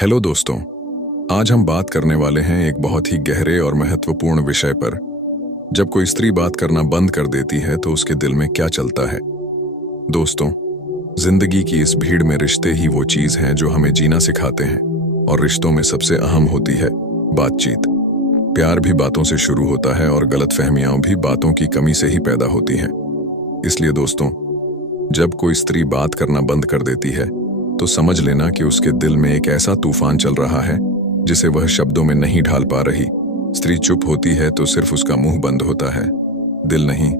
Hello दोस्तों, आज हम बात करने वाले हैं एक बहुत ही गहरे और महत्वपूर्ण विषय पर। जब कोई स्त्री बात करना बंद कर देती है तो उसके दिल में क्या चलता है। दोस्तों, जिंदगी की इस भीड़ में रिश्ते ही वो चीज हैं जो हमें जीना सिखाते हैं, और रिश्तों में सबसे अहम होती है बातचीत। प्यार भी बातों से शुरू होता है और गलतफहमियां भी बातों की कमी से ही पैदा होती हैं। इसलिए दोस्तों, जब कोई स्त्री बात करना बंद कर देती है तो समझ लेना कि उसके दिल में एक ऐसा तूफान चल रहा है जिसे वह शब्दों में नहीं ढाल पा रही। स्त्री चुप होती है तो सिर्फ उसका मुंह बंद होता है, दिल नहीं।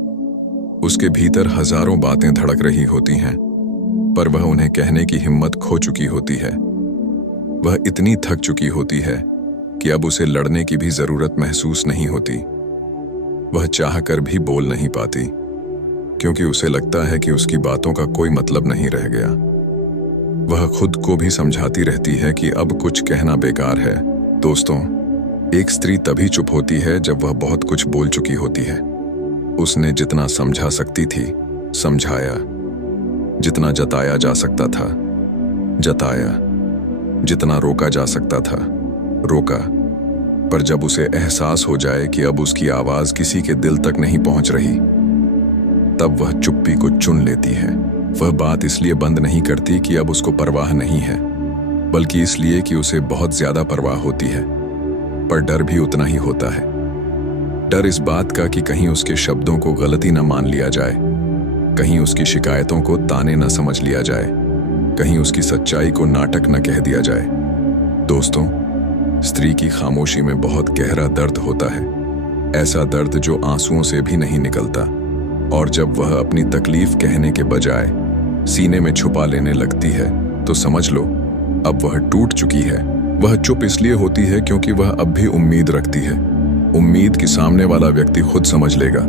उसके भीतर हजारों बातें धड़क रही होती हैं, पर वह उन्हें कहने की हिम्मत खो चुकी होती है। वह इतनी थक चुकी होती है कि अब उसे लड़ने की भी जरूरत महसूस नहीं होती। वह चाहकर भी बोल नहीं पाती, क्योंकि उसे लगता है कि उसकी बातों का कोई मतलब नहीं रह गया। वह खुद को भी समझाती रहती है कि अब कुछ कहना बेकार है। दोस्तों, एक स्त्री तभी चुप होती है जब वह बहुत कुछ बोल चुकी होती है। उसने जितना समझा सकती थी समझाया, जितना जताया जा सकता था जताया, जितना रोका जा सकता था रोका। पर जब उसे एहसास हो जाए कि अब उसकी आवाज किसी के दिल तक नहीं पहुंच रही, तब वह चुप्पी को चुन लेती है। वह बात इसलिए बंद नहीं करती कि अब उसको परवाह नहीं है, बल्कि इसलिए कि उसे बहुत ज्यादा परवाह होती है। पर डर भी उतना ही होता है। डर इस बात का कि कहीं उसके शब्दों को गलती न मान लिया जाए, कहीं उसकी शिकायतों को ताने न समझ लिया जाए, कहीं उसकी सच्चाई को नाटक न कह दिया जाए। दोस्तों, स्त्री की खामोशी में बहुत गहरा दर्द होता है, ऐसा दर्द जो आंसुओं से भी नहीं निकलता। और जब वह अपनी तकलीफ कहने के बजाय सीने में छुपा लेने लगती है तो समझ लो अब वह टूट चुकी है। वह चुप इसलिए होती है क्योंकि वह अब भी उम्मीद रखती है, उम्मीद कि सामने वाला व्यक्ति खुद समझ लेगा,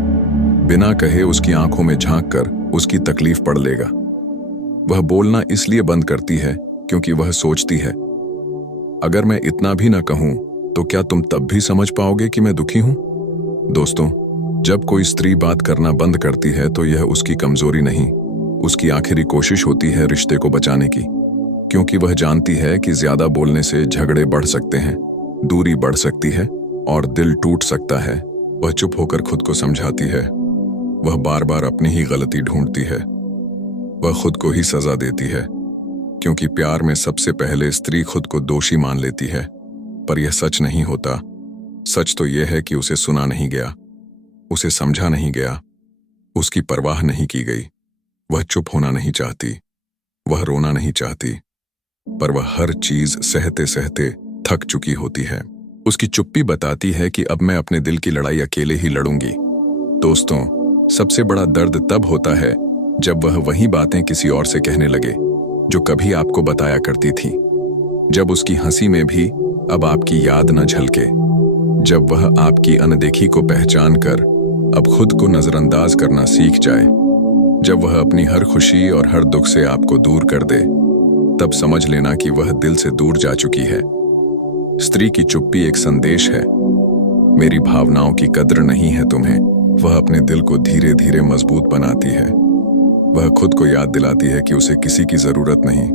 बिना कहे उसकी आंखों में झांक कर उसकी तकलीफ पढ़ लेगा। वह बोलना इसलिए बंद करती है क्योंकि वह सोचती है, अगर मैं इतना भी ना कहूं तो क्या तुम तब भी समझ पाओगे कि मैं दुखी हूं। दोस्तों, जब कोई स्त्री बात करना बंद करती है तो यह उसकी कमजोरी नहीं, उसकी आखिरी कोशिश होती है रिश्ते को बचाने की। क्योंकि वह जानती है कि ज्यादा बोलने से झगड़े बढ़ सकते हैं, दूरी बढ़ सकती है और दिल टूट सकता है। वह चुप होकर खुद को समझाती है, वह बार बार अपनी ही गलती ढूंढती है, वह खुद को ही सजा देती है। क्योंकि प्यार में सबसे पहले स्त्री खुद को दोषी मान लेती है। पर यह सच नहीं होता। सच तो यह है कि उसे सुना नहीं गया, उसे समझा नहीं गया, उसकी परवाह नहीं की गई। वह चुप होना नहीं चाहती, वह रोना नहीं चाहती, पर वह हर चीज सहते सहते थक चुकी होती है। उसकी चुप्पी बताती है कि अब मैं अपने दिल की लड़ाई अकेले ही लड़ूंगी। दोस्तों, सबसे बड़ा दर्द तब होता है जब वह वही बातें किसी और से कहने लगे जो कभी आपको बताया करती थी। जब उसकी हंसी में भी अब आपकी याद न झलके, जब वह आपकी अनदेखी को पहचान कर अब खुद को नजरअंदाज करना सीख जाए, जब वह अपनी हर खुशी और हर दुख से आपको दूर कर दे, तब समझ लेना कि वह दिल से दूर जा चुकी है। स्त्री की चुप्पी एक संदेश है, मेरी भावनाओं की कद्र नहीं है तुम्हें। वह अपने दिल को धीरे धीरे मजबूत बनाती है। वह खुद को याद दिलाती है कि उसे किसी की जरूरत नहीं।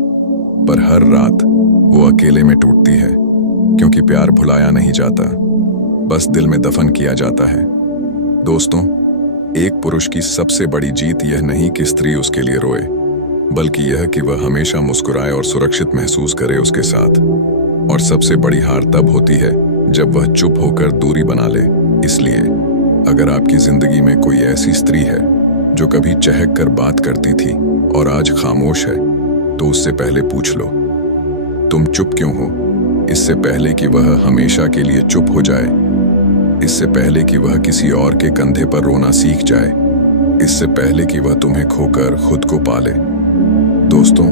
पर हर रात वो अकेले में टूटती है, क्योंकि प्यार भुलाया नहीं जाता, बस दिल में दफन किया जाता है। दोस्तों, एक पुरुष की सबसे बड़ी जीत यह नहीं कि स्त्री उसके लिए रोए, बल्कि यह कि वह हमेशा मुस्कुराए और सुरक्षित महसूस करे उसके साथ। और सबसे बड़ी हार तब होती है जब वह चुप होकर दूरी बना ले। इसलिए अगर आपकी जिंदगी में कोई ऐसी स्त्री है जो कभी चहक कर बात करती थी और आज खामोश है, तो उससे पहले पूछ लो, तुम चुप क्यों हो। इससे पहले कि वह हमेशा के लिए चुप हो जाए, इससे पहले कि वह किसी और के कंधे पर रोना सीख जाए, इससे पहले कि वह तुम्हें खोकर खुद को पाले। दोस्तों,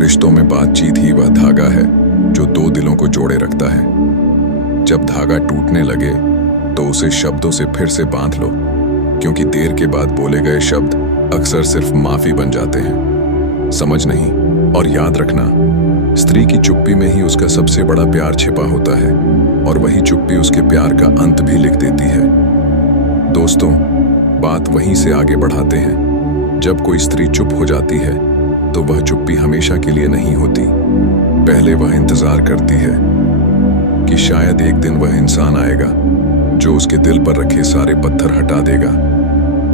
रिश्तों में बातचीत ही वह धागा है जो दो दिलों को जोड़े रखता है। जब धागा टूटने लगे तो उसे शब्दों से फिर से बांध लो, क्योंकि देर के बाद बोले गए शब्द अक्सर सिर्फ माफी बन जाते हैं, समझ नहीं। और याद रखना, स्त्री की चुप्पी में ही उसका सबसे बड़ा प्यार छिपा होता है, और वही चुप्पी उसके प्यार का अंत भी लिख देती है। दोस्तों, बात वहीं से आगे बढ़ाते हैं। जब कोई स्त्री चुप हो जाती है तो वह चुप्पी हमेशा के लिए नहीं होती। पहले वह इंतजार करती है कि शायद एक दिन वह इंसान आएगा जो उसके दिल पर रखे सारे पत्थर हटा देगा,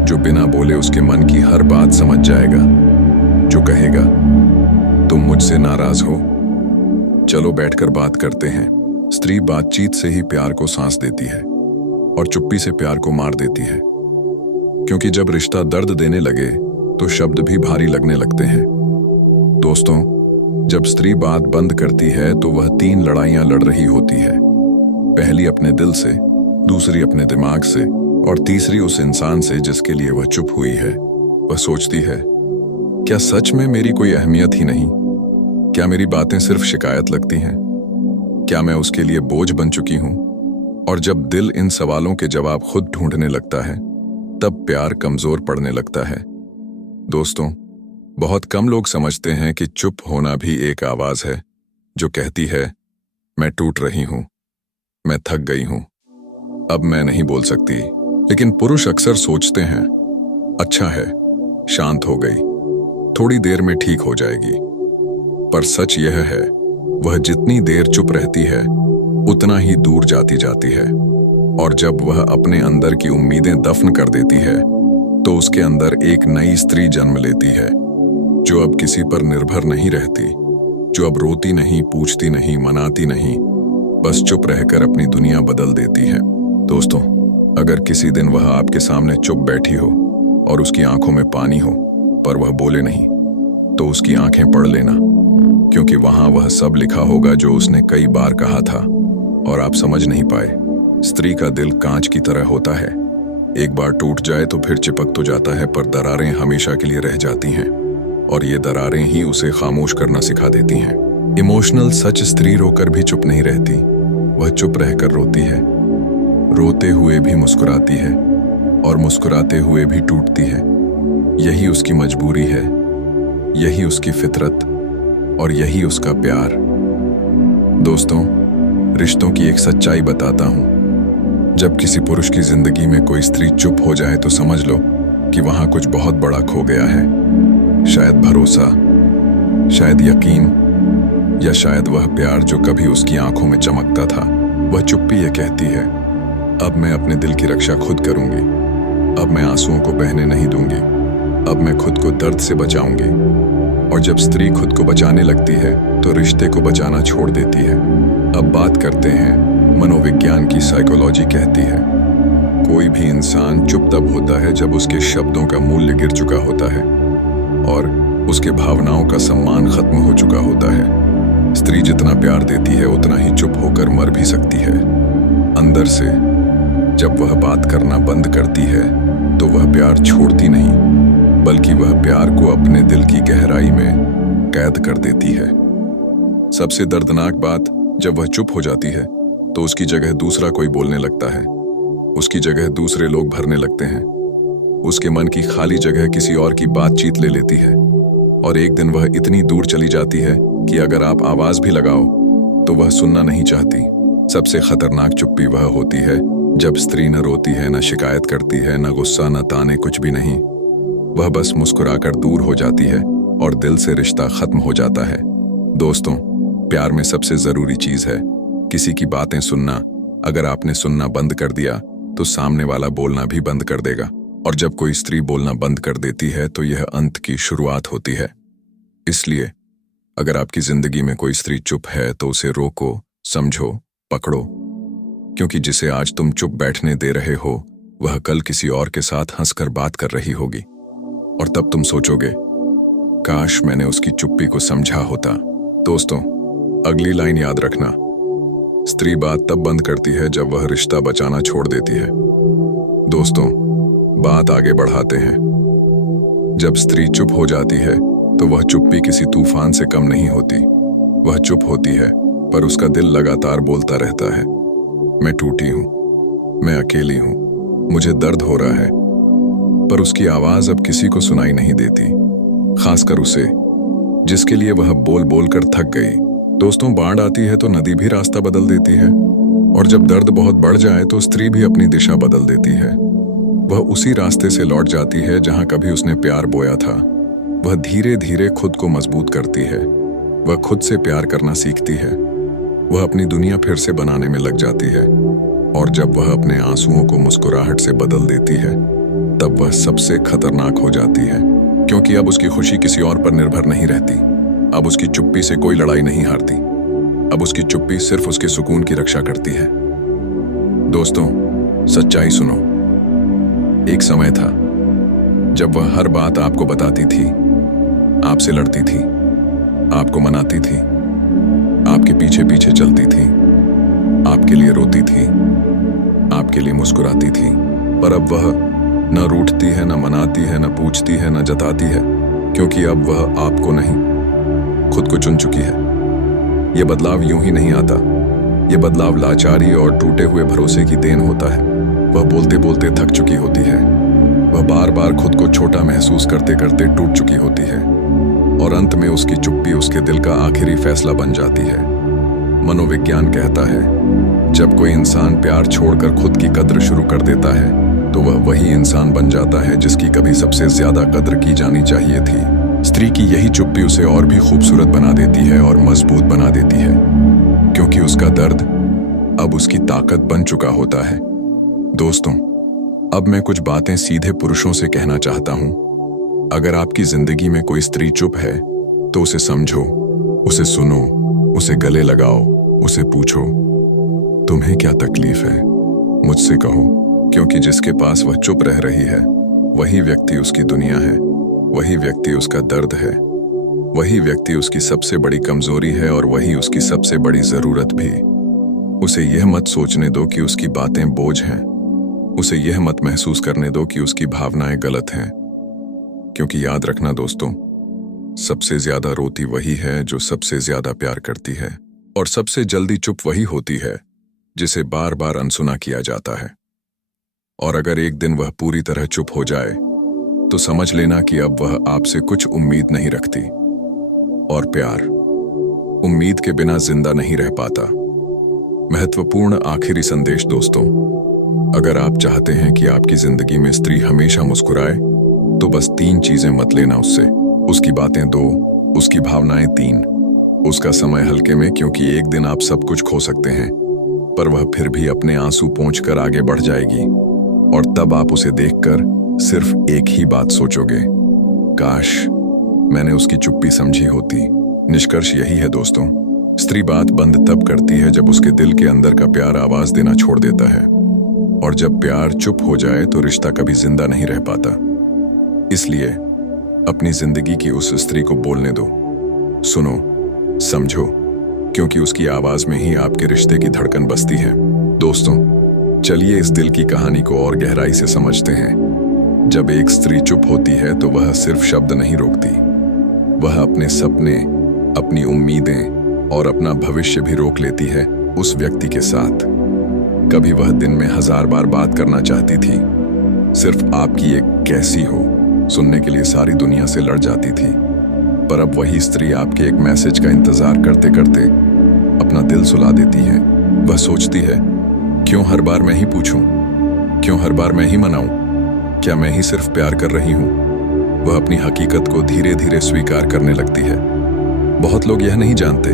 जो बिना बोले उसके मन की हर बात समझ जाएगा, जो कहेगा तुम मुझसे नाराज हो, चलो बैठकर बात करते हैं। स्त्री बातचीत से ही प्यार को सांस देती है और चुप्पी से प्यार को मार देती है, क्योंकि जब रिश्ता दर्द देने लगे तो शब्द भी भारी लगने लगते हैं। दोस्तों, जब स्त्री बात बंद करती है तो वह 3 लड़ाइयां लड़ रही होती है। पहली अपने दिल से, दूसरी अपने दिमाग से और तीसरी उस इंसान से जिसके लिए वह चुप हुई है। वह सोचती है, क्या सच में मेरी कोई अहमियत ही नहीं? क्या मेरी बातें सिर्फ शिकायत लगती हैं? क्या मैं उसके लिए बोझ बन चुकी हूं? और जब दिल इन सवालों के जवाब खुद ढूंढने लगता है, तब प्यार कमजोर पड़ने लगता है। दोस्तों, बहुत कम लोग समझते हैं कि चुप होना भी एक आवाज है जो कहती है, मैं टूट रही हूं, मैं थक गई हूं, अब मैं नहीं बोल सकती। लेकिन पुरुष अक्सर सोचते हैं, अच्छा है, शांत हो गई, थोड़ी देर में ठीक हो जाएगी। पर सच यह है, वह जितनी देर चुप रहती है उतना ही दूर जाती जाती है। और जब वह अपने अंदर की उम्मीदें दफन कर देती है तो उसके अंदर एक नई स्त्री जन्म लेती है, जो अब किसी पर निर्भर नहीं रहती, जो अब रोती नहीं, पूछती नहीं, मनाती नहीं, बस चुप रहकर अपनी दुनिया बदल देती है। दोस्तों, अगर किसी दिन वह आपके सामने चुप बैठी हो और उसकी आंखों में पानी हो पर वह बोले नहीं, तो उसकी आंखें पढ़ लेना, क्योंकि वहां वह सब लिखा होगा जो उसने कई बार कहा था और आप समझ नहीं पाए। स्त्री का दिल कांच की तरह होता है, एक बार टूट जाए तो फिर चिपक तो जाता है, पर दरारें हमेशा के लिए रह जाती हैं और ये दरारें ही उसे खामोश करना सिखा देती हैं। इमोशनल सच स्त्री रोकर भी चुप नहीं रहती, वह चुप रहकर रोती है, रोते हुए भी मुस्कुराती है और मुस्कुराते हुए भी टूटती है। यही उसकी मजबूरी है, यही उसकी फितरत और यही उसका प्यार। दोस्तों, रिश्तों की एक सच्चाई बताता हूं, जब किसी पुरुष की जिंदगी में कोई स्त्री चुप हो जाए तो समझ लो कि वहां कुछ बहुत बड़ा खो गया है। शायद भरोसा, शायद यकीन, या शायद वह प्यार जो कभी उसकी आंखों में चमकता था। वह चुप्पी ये कहती है, अब मैं अपने दिल की रक्षा खुद करूंगी, अब मैं आंसुओं को बहने नहीं दूंगी, अब मैं खुद को दर्द से बचाऊंगी। और जब स्त्री खुद को बचाने लगती है तो रिश्ते को बचाना छोड़ देती है। अब बात करते हैं मनोविज्ञान की। साइकोलॉजी कहती है, कोई भी इंसान चुप तब होता है जब उसके शब्दों का मूल्य गिर चुका होता है और उसके भावनाओं का सम्मान खत्म हो चुका होता है। स्त्री जितना प्यार देती है उतना ही चुप होकर मर भी सकती है अंदर से। जब वह बात करना बंद करती है तो वह प्यार छोड़ती नहीं, बल्कि वह प्यार को अपने दिल की गहराई में कैद कर देती है। सबसे दर्दनाक बात, जब वह चुप हो जाती है तो उसकी जगह दूसरा कोई बोलने लगता है, उसकी जगह दूसरे लोग भरने लगते हैं, उसके मन की खाली जगह किसी और की बातचीत ले लेती है और एक दिन वह इतनी दूर चली जाती है कि अगर आप आवाज भी लगाओ तो वह सुनना नहीं चाहती। सबसे खतरनाक चुप्पी वह होती है जब स्त्री न रोती है, न शिकायत करती है, न गुस्सा, न ताने, कुछ भी नहीं। वह बस मुस्कुराकर दूर हो जाती है और दिल से रिश्ता खत्म हो जाता है। दोस्तों, प्यार में सबसे जरूरी चीज है किसी की बातें सुनना। अगर आपने सुनना बंद कर दिया तो सामने वाला बोलना भी बंद कर देगा। और जब कोई स्त्री बोलना बंद कर देती है तो यह अंत की शुरुआत होती है। इसलिए अगर आपकी जिंदगी में कोई स्त्री चुप है तो उसे रोको, समझो, पकड़ो, क्योंकि जिसे आज तुम चुप बैठने दे रहे हो वह कल किसी और के साथ हंसकर बात कर रही होगी और तब तुम सोचोगे, काश मैंने उसकी चुप्पी को समझा होता। दोस्तों, अगली लाइन याद रखना, स्त्री बात तब बंद करती है जब वह रिश्ता बचाना छोड़ देती है। दोस्तों, बात आगे बढ़ाते हैं। जब स्त्री चुप हो जाती है तो वह चुप्पी किसी तूफान से कम नहीं होती। वह चुप होती है पर उसका दिल लगातार बोलता रहता है, मैं टूटी हूं, मैं अकेली हूं, मुझे दर्द हो रहा है। पर उसकी आवाज अब किसी को सुनाई नहीं देती, खासकर उसे जिसके लिए वह बोल बोल कर थक गई। दोस्तों, बाढ़ आती है तो नदी भी रास्ता बदल देती है और जब दर्द बहुत बढ़ जाए तो स्त्री भी अपनी दिशा बदल देती है। वह उसी रास्ते से लौट जाती है जहां कभी उसने प्यार बोया था। वह धीरे धीरे खुद को मजबूत करती है, वह खुद से प्यार करना सीखती है, वह अपनी दुनिया फिर से बनाने में लग जाती है। और जब वह अपने आंसुओं को मुस्कुराहट से बदल देती है, तब वह सबसे खतरनाक हो जाती है, क्योंकि अब उसकी खुशी किसी और पर निर्भर नहीं रहती। अब उसकी चुप्पी से कोई लड़ाई नहीं हारती। अब उसकी चुप्पी सिर्फ उसके सुकून की रक्षा करती है। दोस्तों, सच्चाई सुनो। एक समय था जब वह हर बात आपको बताती थी, आपसे लड़ती थी, आपको मनाती थी, आपके पीछे पीछे चलती थी, आपके लिए रोती थी, आपके लिए मुस्कुराती थी। पर अब वह न रूठती है, न मनाती है, न पूछती है, न जताती है, क्योंकि अब वह आपको नहीं, खुद को चुन चुकी है। यह बदलाव यूं ही नहीं आता। यह बदलाव लाचारी और टूटे हुए भरोसे की देन होता है। वह बोलते बोलते थक चुकी होती है, वह बार बार खुद को छोटा महसूस करते करते टूट चुकी होती है, और अंत में उसकी चुप्पी उसके दिल का आखिरी फैसला बन जाती है। मनोविज्ञान कहता है, जब कोई इंसान प्यार छोड़कर खुद की कद्र शुरू कर देता है, तो वह वही इंसान बन जाता है जिसकी कभी सबसे ज्यादा कद्र की जानी चाहिए थी। स्त्री की यही चुप्पी उसे और भी खूबसूरत बना देती है और मजबूत बना देती है, क्योंकि उसका दर्द अब उसकी ताकत बन चुका होता है। दोस्तों, अब मैं कुछ बातें सीधे पुरुषों से कहना चाहता हूं। अगर आपकी जिंदगी में कोई स्त्री चुप है, तो उसे समझो, उसे सुनो, उसे गले लगाओ, उसे पूछो, तुम्हें क्या तकलीफ है, मुझसे कहो, क्योंकि जिसके पास वह चुप रह रही है, वही व्यक्ति उसकी दुनिया है, वही व्यक्ति उसका दर्द है, वही व्यक्ति उसकी सबसे बड़ी कमजोरी है और वही उसकी सबसे बड़ी जरूरत भी। उसे यह मत सोचने दो कि उसकी बातें बोझ हैं, उसे यह मत महसूस करने दो कि उसकी भावनाएं गलत हैं, क्योंकि याद रखना दोस्तों, सबसे ज्यादा रोती वही है जो सबसे ज्यादा प्यार करती है, और सबसे जल्दी चुप वही होती है जिसे बार बार अनसुना किया जाता है। और अगर एक दिन वह पूरी तरह चुप हो जाए, तो समझ लेना कि अब वह आपसे कुछ उम्मीद नहीं रखती। और प्यार उम्मीद के बिना जिंदा नहीं रह पाता। महत्वपूर्ण आखिरी संदेश दोस्तों, अगर आप चाहते हैं कि आपकी जिंदगी में स्त्री हमेशा मुस्कुराए, तो बस 3 चीजें मत लेना उससे। उसकी बातें 2, उसकी भावनाएं 3, उसका समय हल्के में, क्योंकि एक दिन आप सब कुछ खो सकते हैं, पर वह फिर भी अपने आंसू पोंछकर आगे बढ़ जाएगी। और तब आप उसे देखकर सिर्फ एक ही बात सोचोगे, काश मैंने उसकी चुप्पी समझी होती। निष्कर्ष यही है दोस्तों, स्त्री बात बंद तब करती है जब उसके दिल के अंदर का प्यार आवाज देना छोड़ देता है, और जब प्यार चुप हो जाए तो रिश्ता कभी जिंदा नहीं रह पाता। इसलिए अपनी जिंदगी की उस स्त्री को बोलने दो, सुनो, समझो, क्योंकि उसकी आवाज में ही आपके रिश्ते की धड़कन बसती है। दोस्तों, चलिए इस दिल की कहानी को और गहराई से समझते हैं। जब एक स्त्री चुप होती है तो वह सिर्फ शब्द नहीं रोकती, वह अपने सपने, अपनी उम्मीदें और अपना भविष्य भी रोक लेती है उस व्यक्ति के साथ। कभी वह दिन में 1000 बार बात करना चाहती थी, सिर्फ आपकी एक कैसी हो सुनने के लिए सारी दुनिया से लड़ जाती थी, पर अब वही स्त्री आपके एक मैसेज का इंतजार करते करते अपना दिल सुला देती है। वह सोचती है, क्यों हर बार मैं ही पूछूं, क्यों हर बार मैं ही मनाऊं, क्या मैं ही सिर्फ प्यार कर रही हूं? वह अपनी हकीकत को धीरे धीरे स्वीकार करने लगती है। बहुत लोग यह नहीं जानते,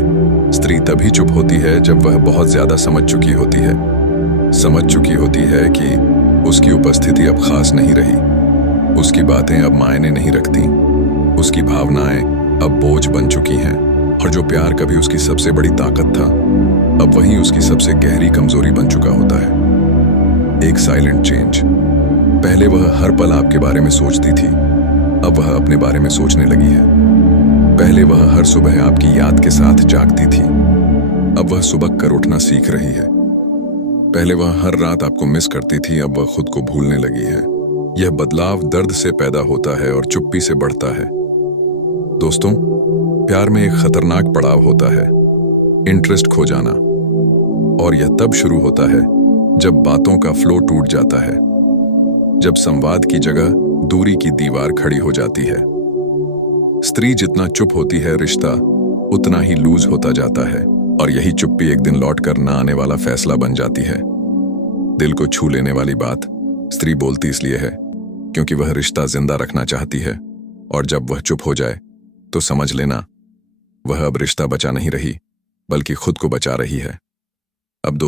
स्त्री तभी चुप होती है जब वह बहुत ज्यादा समझ चुकी होती है। समझ चुकी होती है कि उसकी उपस्थिति अब खास नहीं रही, उसकी बातें अब मायने नहीं रखती, उसकी भावनाएं अब बोझ बन चुकी हैं, और जो प्यार कभी उसकी सबसे बड़ी ताकत था, अब वही उसकी सबसे गहरी कमजोरी बन चुका होता है। एक साइलेंट चेंज। पहले वह हर पल आपके बारे में सोचती थी, अब वह अपने बारे में सोचने लगी है। पहले वह हर सुबह आपकी याद के साथ जागती थी, अब वह सुबह कर उठना सीख रही है। पहले वह हर रात आपको मिस करती थी, अब वह खुद को भूलने लगी है। यह बदलाव दर्द से पैदा होता है और चुप्पी से बढ़ता है। दोस्तों, प्यार में एक खतरनाक पड़ाव होता है, इंटरेस्ट खो जाना, और यह तब शुरू होता है जब बातों का फ्लो टूट जाता है, जब संवाद की जगह दूरी की दीवार खड़ी हो जाती है। स्त्री जितना चुप होती है, रिश्ता उतना ही लूज होता जाता है, और यही चुप्पी एक दिन लौट कर न आने वाला फैसला बन जाती है। दिल को छू लेने वाली बात स्त्री बोलती इसलिए है क्योंकि वह रिश्ता जिंदा रखना चाहती है, और जब वह चुप हो जाए तो समझ लेना वह अब रिश्ता बचा नहीं रही बल्कि खुद को बचा रही है। अब दोस्तों